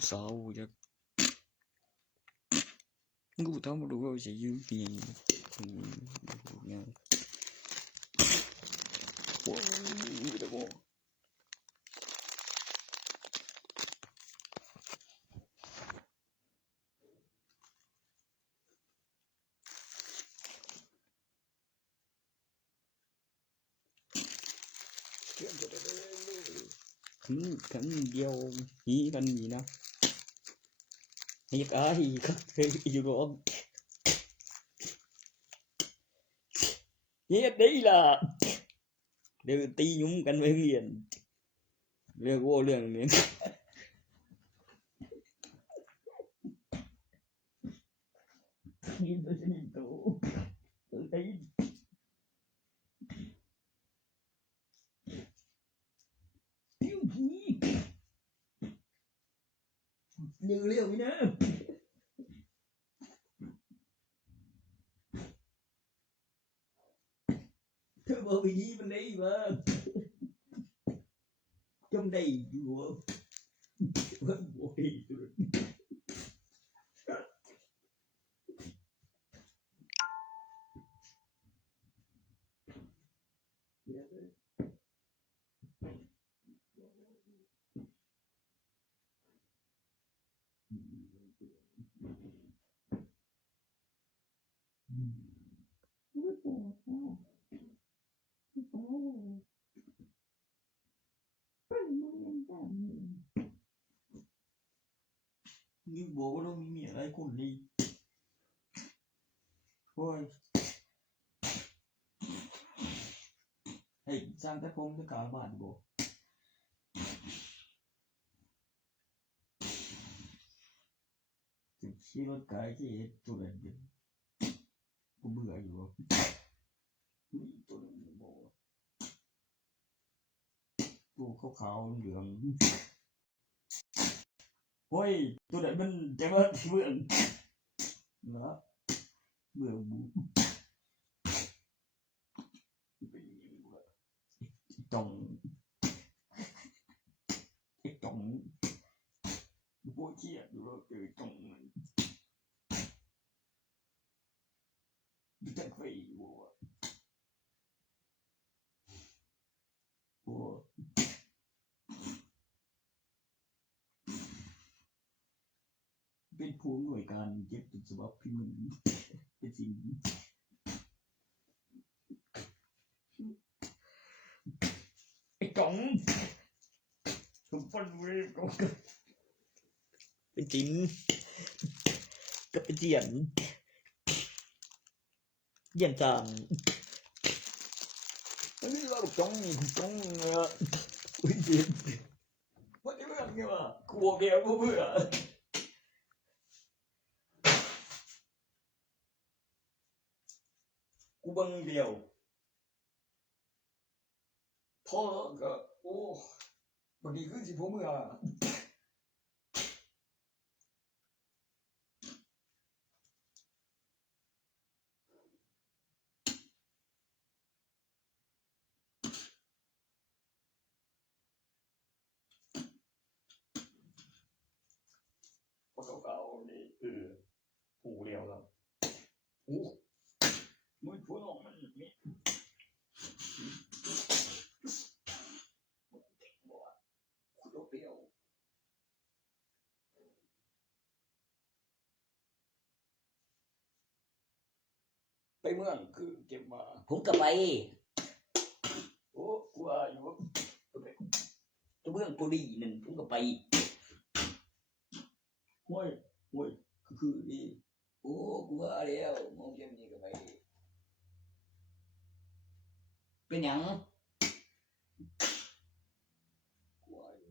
sao vậy ngu tao mà đủ sẽ dư tiền khẩn vô ý con gì đó hiệp ơi có yêu con hiệp đấy là đều ti nhúngกันไม่เรียนเรื่องโว้เรื่องนี้nhìn tôi sẽ nhìn tôi thấy tiêu chí như liều vậy nè thưa bố bị gì bên đây mà trong đây vừa vẫn bồi nhưng bố đâuมีอะไรคนดีโอ้ยให้สร้างแต่พงจะกลางบ้านบ่ถึงขี่รถไกลที่ตัวเด่นกูเบื่ออยู่ตัวเด่นบ่ตัวขาวๆเหลืองโอ้ยตัวเด่นมันจะมาที่เบื่อเนาะเบื่อบูตรงตรงโบ้เชี่ยดูแล้วตรงมันจะไปบัวเป็นผู้หน่วยการเก็บตุนฉบับพิมพ์เป็นสิ่งไอ้จ๋องผมฟันเวฟก็เป็นจริงก็เป็นเจียนเยี่ยนจางอันนี้เราจ๋องจ๋องอุ้ยเจ็บวันนี้เมื่อไงวะกลัวแกเบื่อกูบังเดียวพ่อก็โอ้บางทีขึ้นสิผมเมื่อพอเก่าๆนี่ผูเดียวแล้วโอ้มือผัวน้องมันนี่เดียวไปเมืองคือเก็บมาผมก็ไปโอ้กลัวอยู่ตัวเมืองปุรีนั่นผมก็ไปห้วยคือดีโอ้กลัวแล้วมองเย็นนี่ก็ไปเป็นหยังกลัวอยู่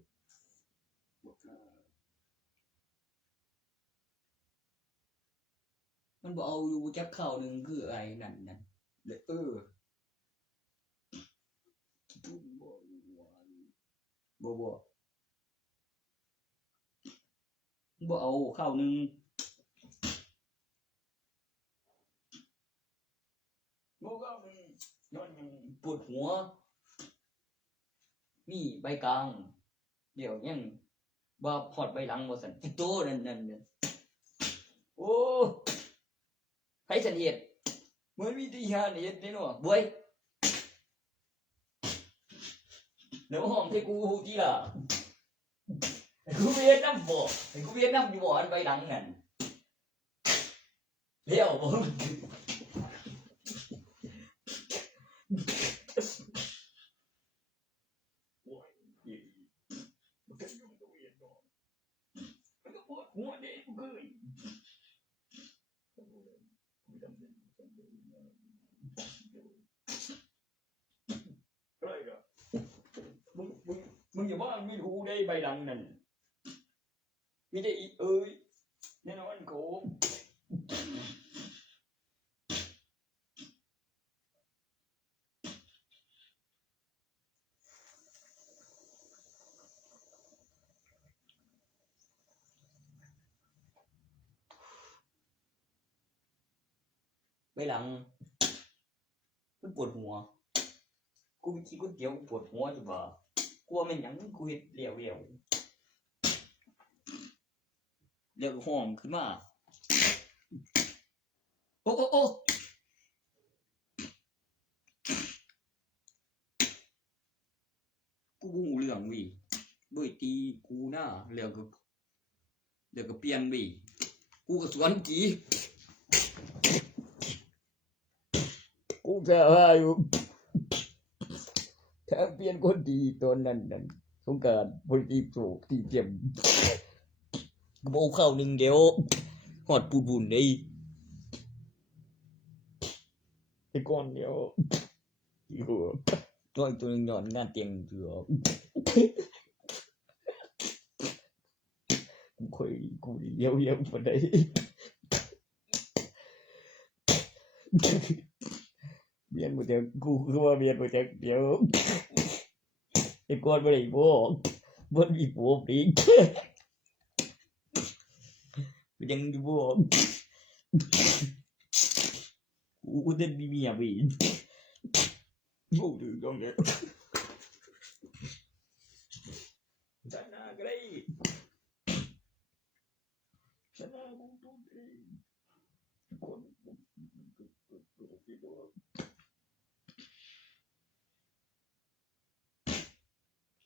มันบอกเอาอยู่จับข้าวหนึ่งคืออะไรนั่นเลยทุ่มบ่เอาข้าวหนึ่งบ่ข้าวหนึ่งนอนปวดหัวมีใบกลาง เดี๋ยวยังบ่พอดใบหลังบ่สั่นจิโตนั่นโอ้ไผสันเหตุเหมือนมีที่หาเหตุนี่เนาะบวยเดี๋ยวห้องที่กูที่ล่ะกูเวียนน้ำบ่กูเวียนน้ำอยู่บ่อันใบหลังนั่นเลี้ยวบ่หัวเด็กกูเคยอะไรกันมึงอย่าว่าไม่รู้ได้ใบหลังนั่นไม่ได้อีเอ้ยแน่นอนกูใบหลังมันปวดหัวกูไปกินก๋วยเตี๋ยวกูปวดหัวจ้ะบ่กลัวมันหยังกูเฮ็ดเลี้ยวห้องขึ้นมาโอ้กูบ่ฮู้เรื่องวิบ่ตีกูนะแล้วก็เปลี่ยนวิกูก็สวนจีกูแค่ว่าอยู่แค่เปลี่ยนคนดีตอนนั้นสงกรานต์พอดีโศกที่เจ็บกูบ่เข้านึงเดียวฮอดปูบุญได้ไอ้ก้อนเดียวอยู่ตัวอีกตัวนึงนอนงานเตียงอยู่กูเลี้ยวบ่ได้เบียนบ่จักกูคือว่าเบียนบ่จักเดี๋ยวไอ้ก้อนบ่ได้บอกบ่มีผัวอีกกูยังอยู่บอกกูจะมีเมียไปกูดูตรงนี้ชนะก็ได้ชนะกูต้องได้คน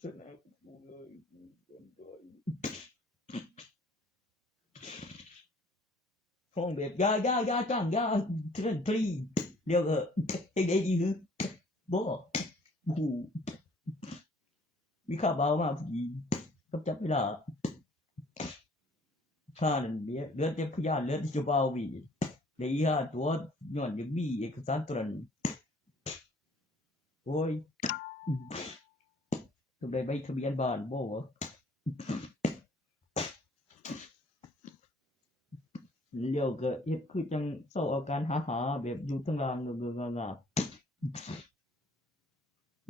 ชนะกูเลยคนตัวห้องแบบยาจ้างยาเทรนทรีเดี๋ยวไอ้เด็กดีคือบ่กูมีข้าวเบามากพี่กับจับเวลาข้านั่นเลือดเจ็บพยานเลือดที่จะเบาวีเดี๋ยวตัวย้อนยังมีเอกสารตัวนั้นโอ้ยทำไมใบทะเบียนบ้านบ่วะเดี๋ยวก็เฮ็ดคือจังเศร้าอาการหาแบบอยู่ทั้งล่างเงา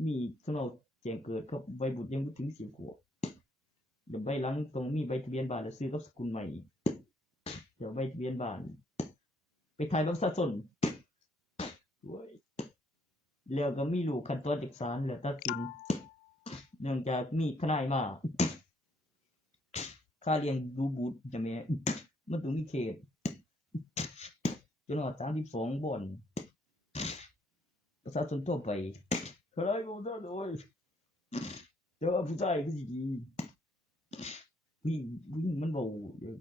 มีสำเนาแจ้งเกิดครับใบบุตรยังไม่ถึง10 ขวบเดี๋ยวใบหลังตรงมีใบทะเบียนบ้านแล้วซื้อกับสกุลใหม่เดี๋ยวใบทะเบียนบ้านไปถ่ายบัตรประชาชนแล้วก็มีลูกขั้นตอนจากศาลแล้วตัดสินเนื่องจากมีทนายมาค่าเลี้ยงดูบุตรจะแม่มันต้องมีเขตจนว่า32 บ่อนประชาชนทั่วไปใครกูซะโดยเจอผู้ชายคือสิดีวิ่งมันเบา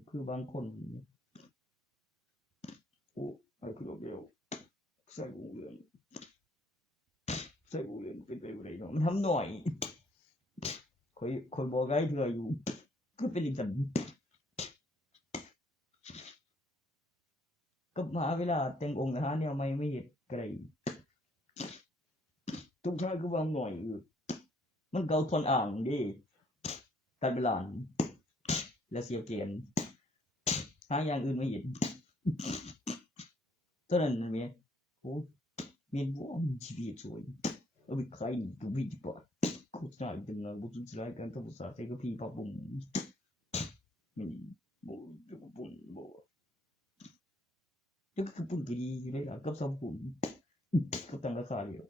คือบางคนโอ้ไอ้คือเดียวใส่หูเรื่องเป็นไปบ่ได้เนาะมันทำหน่อยคอยบอกไอ้เถื่ออยู่ก็เป็นอีกสันก็มาเวลาแต่งองค์นะฮะเนี่ยไม่เห็นไกลทุกชายก็วางหน่อยมันเกาทนอ่างดิตัดเวลาและเสียเกียนหาอย่างอื่นไม่เห็นตอนนั้นมันมีโอ้มีบ้องชีวิตสวยเอาไปขายกูวิ่งปะโคตรน่าจังเลยบุตรสลายกันทั้งภาษาเทก็พี่พับบุ้มมันโบ้จะกูปุ่นโบ้จะกูปุ่นกี่ดีอยู่เลยอ่ะกับ2 ปุ่นก็ตั้งราคาเดียว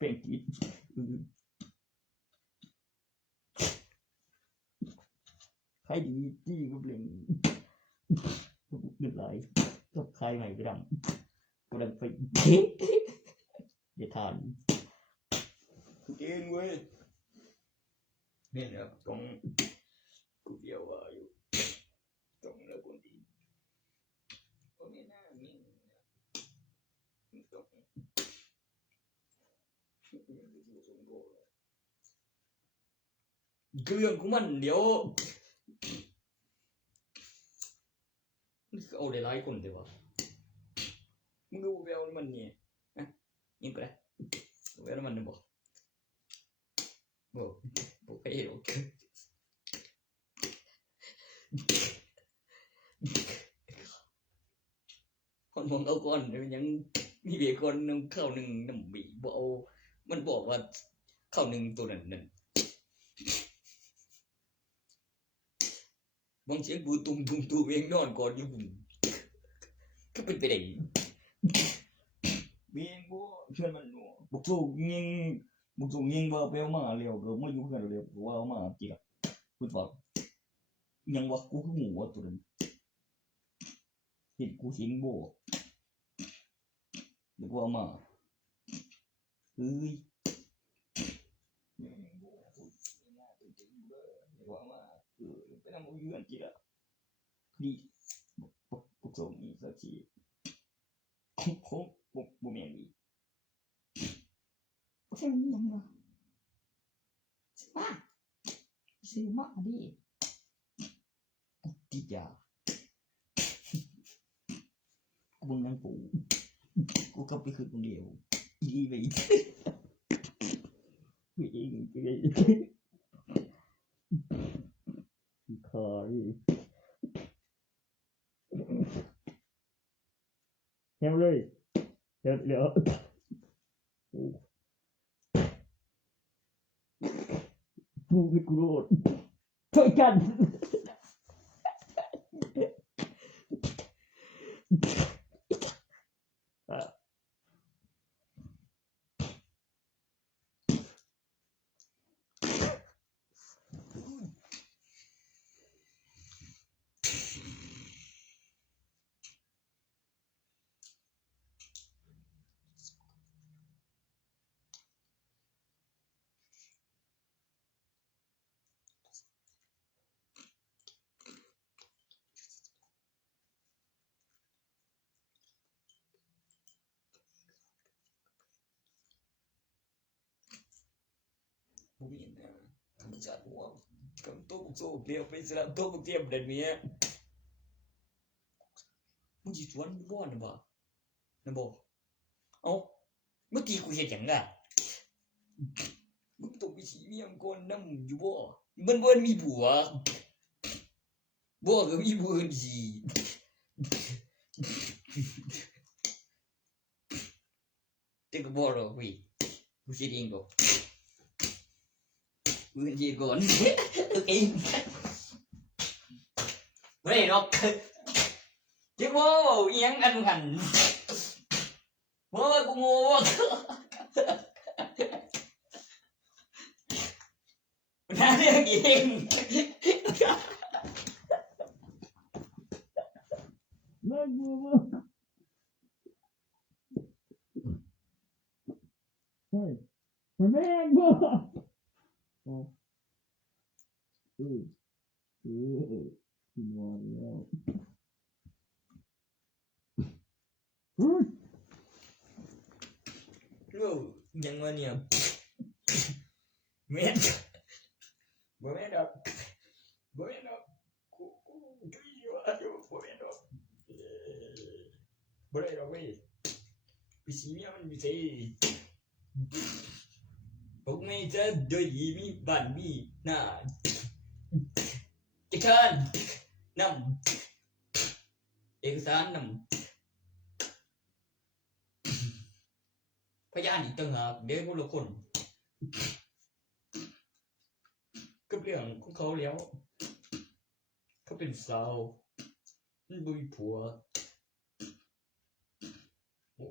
เป็นกิจใครดีที่ก็เปลี่ยนเงินไหลก็ใครใหม่ไปดำก็ดันไปเดี๋ยวทานเก่งเว้ยเนี่ยนะต้องกูเดียวว่าอยู่ต้องแล้วคนดีก็ไม่น่ามีต้องเรื่องของมันเดี๋ยวเอาได้หลายคนเดี๋ยววะมึงดูแววมันเนี่ยนะยิงไปเลยแววมันเนี่ยบอกไปหรอกคนมองเอาก่อนยังมีเบียคนนึงเข้าหนึ่งน้ำบีบอกมันบอกว่าเข้าหนึ่งตัวนั้นบางเสียงปูตุ้มเองนอนก่อนอยู่ผมก็เป็นไปได้เบียงบัวเชื่อมันหนูบุกสูงยิงว่าไปเอามาเร็วก็ไม่ยุ่งกันเร็วว่าเอามาเกี่ยวพูดบอกยังว่ากูคือหมูว่าตัวนั้นเห็นกูสิงบัวหรือว่ามาเฮ้ยว่ามาไปทำเอาเยื่อจีละนี่บุกสูงนี่สักทีโค้งบุเมียนดีใช่มันยังไงซื้อมาดิติดยากูมึงนั่งปูกูกลับไปคืนคนเดียวดีไปไม่เองไปคอยแฮมเลยเดี๋ยวกูไม่กลัวช่วยกันกูมีนะธรรมชาติหัวกับตัวบุกโซ่เปลี่ยวไปสลับตัวบุกเทียมเด่นเมียมึงจีชวนบ้านนะบ่นะบ่เอ้าเมื่อกี้กูเห็นอย่างไรมึงต้องไปชี้เมียมก่อนน้ำอยู่บ่มันมีผัวบ่ก็มีผัวสิแต่ก็บ่หรอกพี่กูคิดเองบ่มึงจีก่อนตัวเองไม่ได้หรอกเจ้าโม่เอียงอันหันโม่กูโง่น่าเรียกเองน่ากูเฮ้ยแม่กูกินวันแล้วยังวะเนี่ยแม่บ่แม่ดอกกูจุยว่าอยู่บ่แม่ดอกบ่ได้ดอกเว้ยพี่สีเมียมันมีใจผมไม่จะโดยมีบ้านมีหน้าจะเชิญนำเอกสารนำพยานอีกต่างหากเดี๋ยวคนละคนก็เรื่องของเขาแล้วเขาเป็นสาวมันบุยผัวโอ้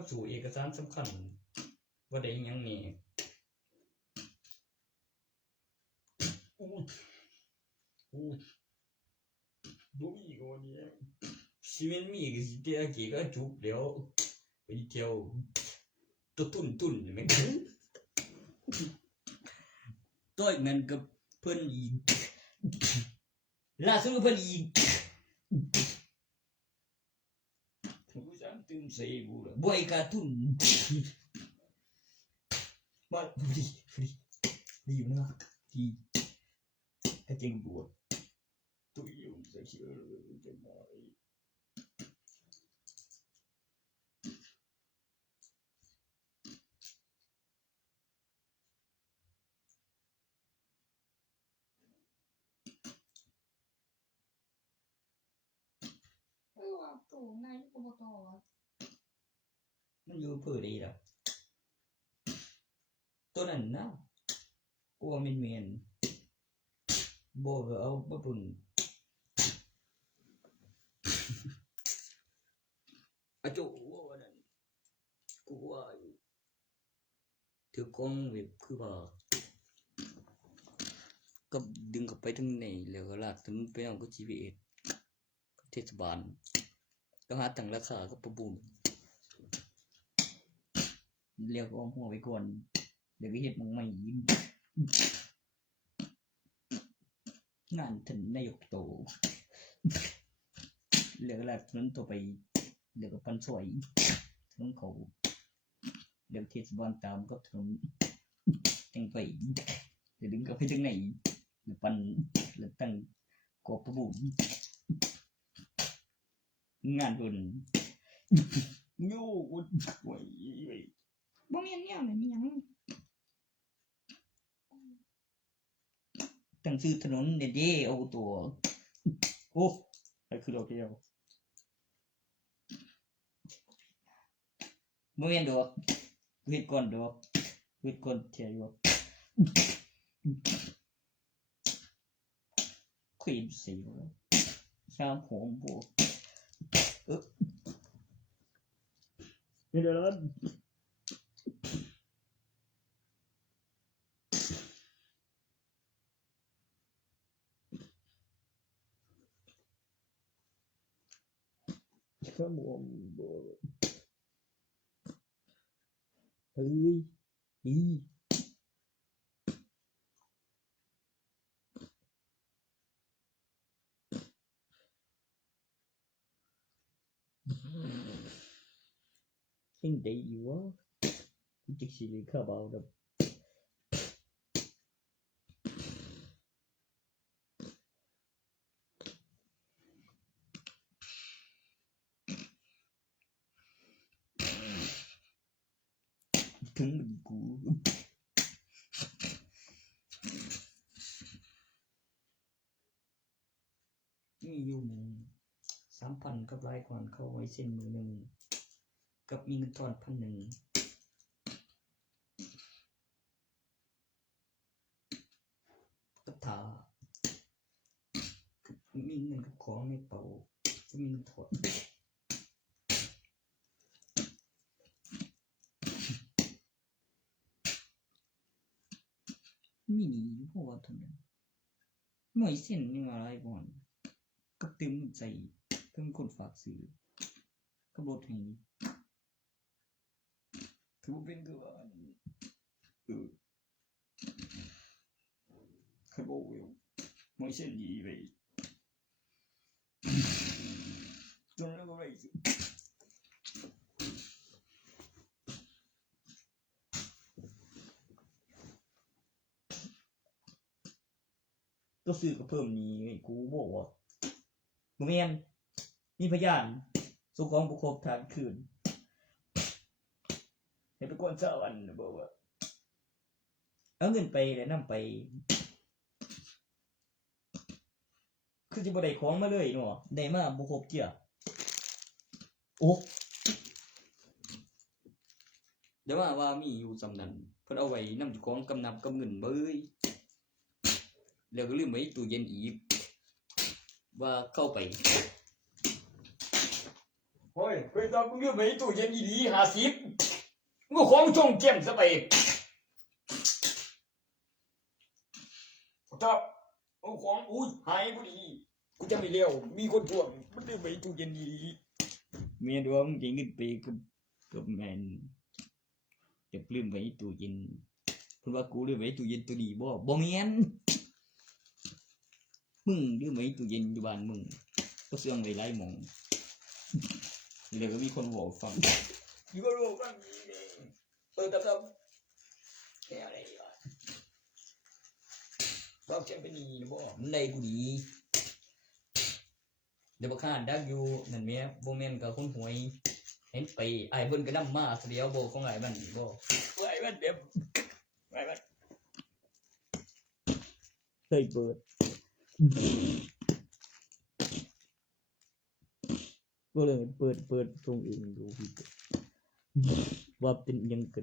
กับสู่เอกสารสำคัญว่าได้ยังนี่บ่มีก็วันนี้ชีวิตมีก็สิเดียกี่ก็จุบเดี๋ยวไปเที่ยวตัวตุ่นใช่ไหมต่อยมันกับเพิ่นอีกล่าสุดกับเพิ่นอีกผู้สร้างตื่นใส่กูละบ่อยการ์ตูนมาดีอยู่นะดีไอ้เจ๋งบัวตัวอยู่ใส่เชื่อจะมาตู่นายกอบตมันอยู่เพื่อดีล่ะตัวนั้นนะกลัวเมียนบ่เอาบ่ปุ่นอะโจว่านั่นกูว่าอยู่ถือกล้องแบบคือว่าก็ดึงกลับไปทั้งในแล้วก็ลากถึงไปเอาก็ GPS เทศบาลก็หาตั้งราคาก็ประมูลเรียกอ้อมหัวไปก่อนเดี๋ยวก็เฮ็ดมึงไม่ยิ้มงานถึงนายกโตเหลือแหละนั้นตัวไปเหลือกับปันสวยทั้งเขาเดี๋ยวเทศบาลตามก็ถึงจังไปเดี๋ยวดึงกับไปจังไหนหรือปันหรือตั้งกอบประมูลงานบุญโย่วุ่นวายบ่มีเนี่ยมันมีหยังตั้งชื่อถนนเด็ดๆเอาตัวโอ้ไอ้คือดอกเดียวบ่แม่นดอกเฮ็ดก่อนดอกเฮ็ดก่อนเที่ยวคุยสิชาวหอมบัวนี่เด้อข้ามวงบัวเฮ้ยอียังดีอยู่วะจิกสิเลยข้าเบาดับถึงมันกูนี่อยู่3,000กับรายก่อนเข้าไว้เส้นมือหนึ่งกับมีเงินทอน1,000กับถามีเงินกับของในเป๋าก็มีเงินถอนมีหนีอยู่เพราะว่าทำไมหน่วยเส้นนี่มาอะไรก่อนกับเต็มใจเพิ่มคนฝากซื้อกับรถแห่งนี้คือว่าเป็นตัวใครบอกอยู่หน่วยเส้นดีไปจนแล้วก็ไรสิก็ซื้อกับเพิ่มนี้กูบอกว่าโมเมนมีพยานสุของบุคคลทางคืนให้ไปกวนเจ้าอันบอกว่าเอาเงินไปแล้วนำไปคือจะบ่ได้ของมาเลยเนาะได้มาบ่ครบเจียโอ้เดี๋ยวว่ามีอยู่จำนั้นเพิ่นเอาไว้นำเจ้าของกำนับกับเงินเบ้ยแล้วก็ลืมไว้ตู้เย็นอีกว่าเข้าไปโอ้ เฮ้ยเคยตอนกูอยู่ในตู้เย็นอีดี50มึงของช่องแจ่มซะไปครับเอาของอุ้ยหายพอดีกูจะไม่เลี้ยวมีคนทวงมันได้ไปตู้เย็นอีดีเมียดวงจริงๆไปกับแมนจะปลื้มไปตู้เย็นเพิ่นว่ากูลืมไว้ตู้เย็นตัวนี้บ่แม่นมึงลืมไว้ตู้เย็นอยู่บ้านมึงก็เสื่องไว้หลายหม้องเดี๋ยวก็มีคนบอกฟังอยู่ก็รู้ฟังตับแค่อะไรวะบอกแค่เป็นนี่บ่มันได้กูดีเดี๋ยวบ่ค้านดักอยู่นั่นแม่บ่แม่นกับคนหวยเห็นไปไอ้เบิ่นก็นำมาเดียวบ่ของไอ้มันบ่ไอ้มันเดี๋ยวไอ้มันเคยเปิดก็เลยเปิดตรงเองดูพี่ว่าเป็นยังไง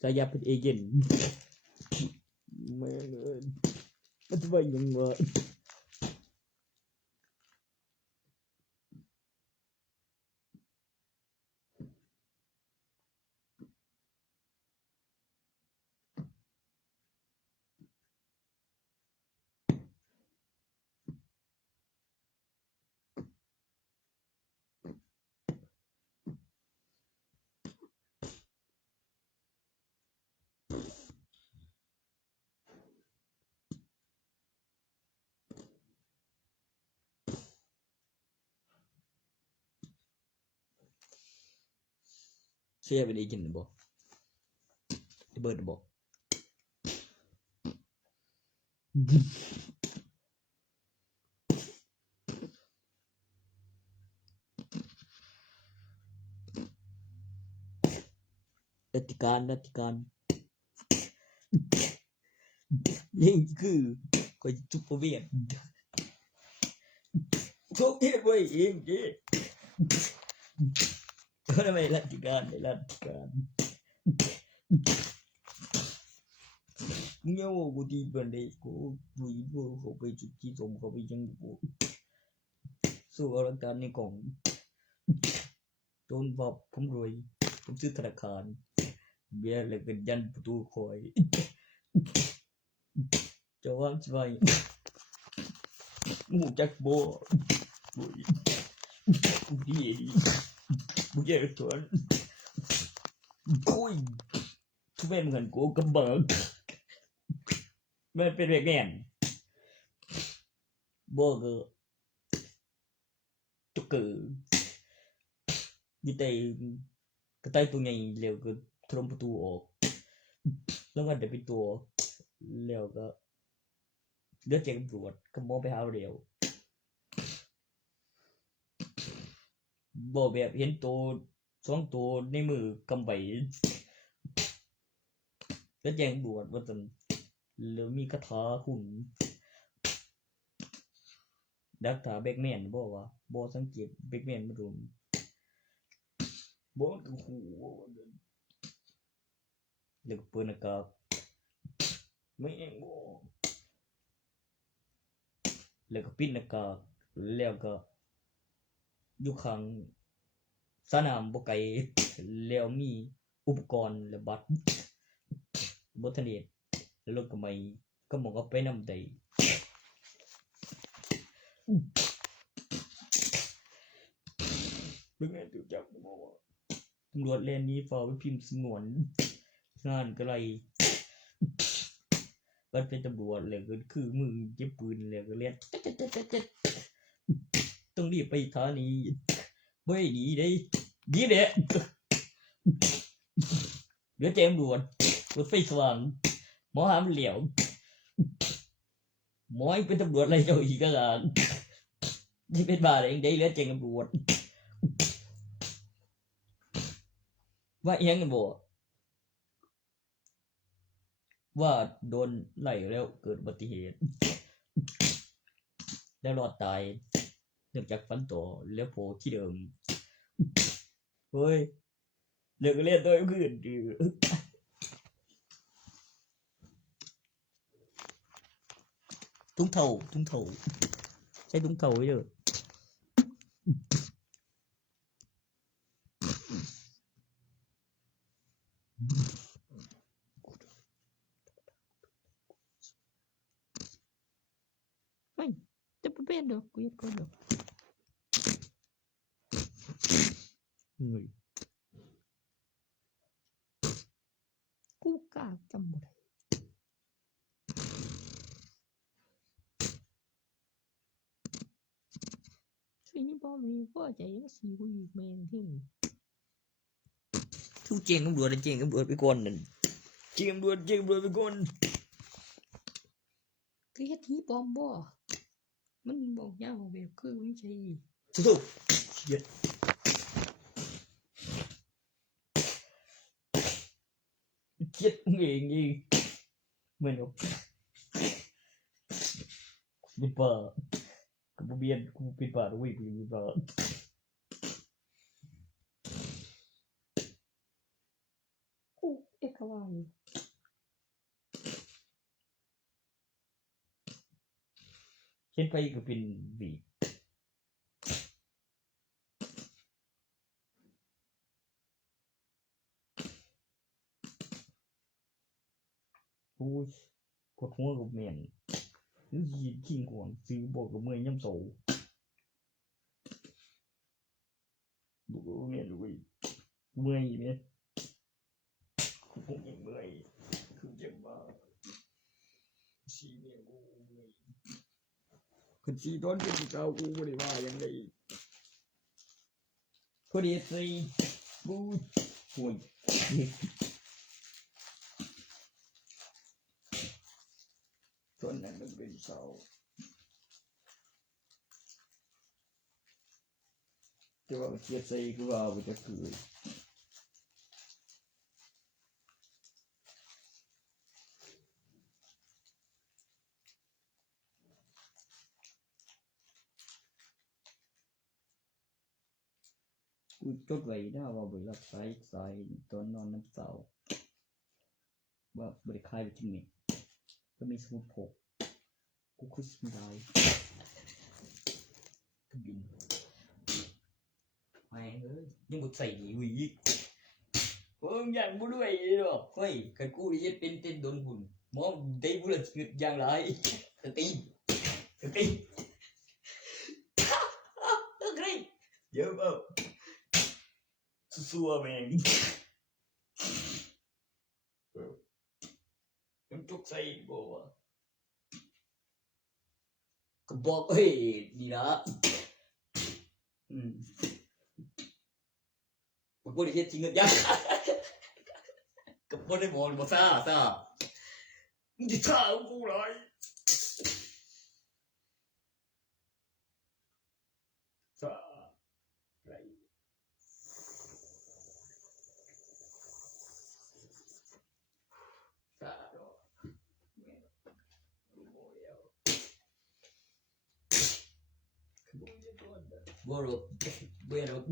สายาเป็นเอเจนต์ไม่เลยมันจะไปยังไงเสียเป็นเอเจนต์บ่เบิร์ดบ่รัติการนี่คือก็จุปเวียนทุกที่ไว้เองดิก็ทำไมรัติการมึงยังว่ากูตีเป็นเด็กกูวิ่งกูเขาไปจุดที่สมเขาไปยังกูสู้เอารักการในกล่องโดนบอกผมรวยผมซื้อธนาคารเบี้ยเลยเป็นยันประตูคอยจะว่างใช่ไหมมูจักโบกูดีกูเจอตัวคุยทุกแม่เหมือนกูกำเบิกมันเป็นแบบนี้โบก็จุกเกอมีแต่กระต่ายตัวใหญ่เร็วก็ทะลุประตูออกแล้วก็เดี๋ยวไปตัวแล้วก็เลือดเจ็บปวดก็มองไปหาเร็วบอกแบบเห็นตัว2 ตัวในมือกำไปแล้วแจ้งบวชว่าตนแล้วมีคาถาคุณดักถาแบกแมนบอกว่าบอสังเกตแบกแมนมาดูบอคือหูแล้วก็เปิดหน้ากากไม่เองบอแล้วก็ปิดหน้ากากแล้วก็อยู่ข้างสนามบ่ไกลแล้วมีอุปกรณ์และบัตรบทเนตแล้วรถก็ไม่ก็มองก็ไปนำได้เป็นไงถูกจับมอว่าตำรวจแลนนี้ฝ่าไปพิมพ์สงวนงานก็ไรมันเป็นตำรวจเลยก็คือมึงเก็บปืนเลยก็เรียนต้องรีบไปสถานีไม่ดีได้ดีเด็ดเดี๋ยวแจ้งตำรวจรถไฟสว่างหมอหามเหลียวหมอเป็นตำรวจอะไรเจ้าอีกก็ล่ะที่เป็นบ้าเองได้แล้วแจ้งตำรวจว่าเอียงกันบ่ว่าโดนไล่แล้วเกิดอุบัติเหตุแล้วรอดตายเนื่องจากฟันต่อแล้วโผล่ที่เดิมเฮ้ยเลิกเล่นตัวอื่นดื้อทุ่งเท่าใช้ทุ่งเท่าไว้เด้อ ไม่จะไปเป็นดอกกูยังก็ดอกเฮ้ยกูกล้าจำบ่ได้ช่วยนี่บ่มีพ่อใจยังสีกูอีกแมงที่ทุกเจงตำรวจเจงตำรวจไปก่อนนั่นเจงตำรวจไปก่อนคือเฮ็ดที่ปลอมบ่มันบอกยาวแบบคือวิชัยสู้ๆเย็ดเจ็ดเองอีกเหมือนกับเป็นป่ากูเบียนกูเป็นป่าด้วยกูเป็นป่ากูเอกวายเช่นไปก็เป็นบีโอ้ยปวดหัวกับเมียนนี่ยินขิงก่อนซื้อบอกกับเมื่อยย่ำโสบอกกับเมียนด้วยเมื่อยเนี่ยกูยังเมื่อยคือเจ็บมากสีเมียกูเมื่อยคือสีตอนเป็นเจ้ากูไม่ได้ว่าอย่างไรพอดีสิกูห่วยตอนนั้นมันเป็นเสาจะว่าเกียดใส่กูว่าไปจะคือกูจดไว้นะว่าบริษัทใส่ตอนนอนน้ำเสาว่าบริคายไปที่นี่ก็มีสมุดพกกูคุยไม่ได้ก็บินไม่เอ้ยยังกูใส่หนีวิ่งอย่างบุด้วยหรอกเฮ้ยกันกูจะเป็นเต้นโดนหุ่นมองได้บุรุษอย่างไรสติอะไรเยอะมากซัวแมงมันทุกใส่บ่ก็บอกเฮ้ยดีละผมพูดได้จริงยังก็พูดได้บอกบอกซามึงจะฆ่ากูเลยซาไรซาดอกบ่หรอกบ่หรอก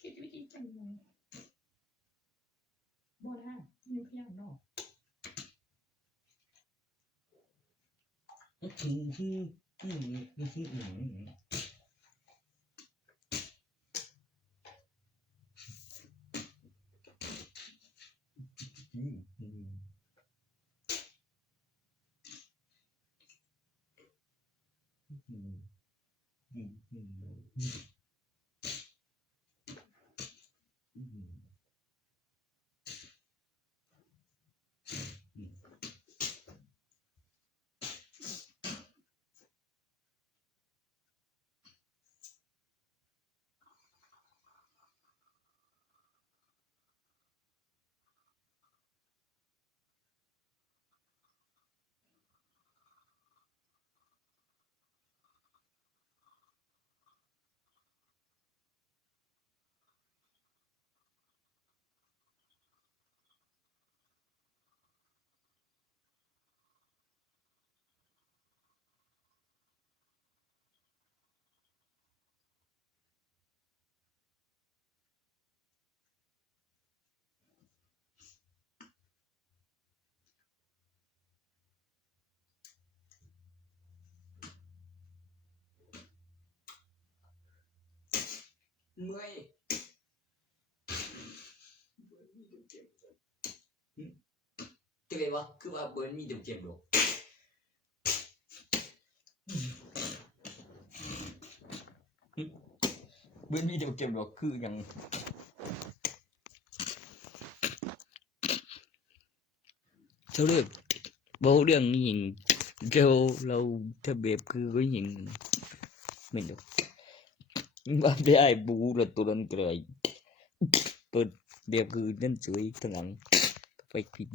คิดวิธีจังเลยบ่ได้นี่พยายามเนาะ เมื่อยจะไงวะคือว่าเบิร์นมีเดี๋ยวเจ็บหรอกเบิร์นมีเดี๋ยวเจ็บหรอกคือยังเท่าเรื่องbao đường nhìn kêu lâu theo bếp cứ có nhìn mình được ba bé ai bù là tôi đang cười tôi bếp cứ đến dưới thằng ăn phải kín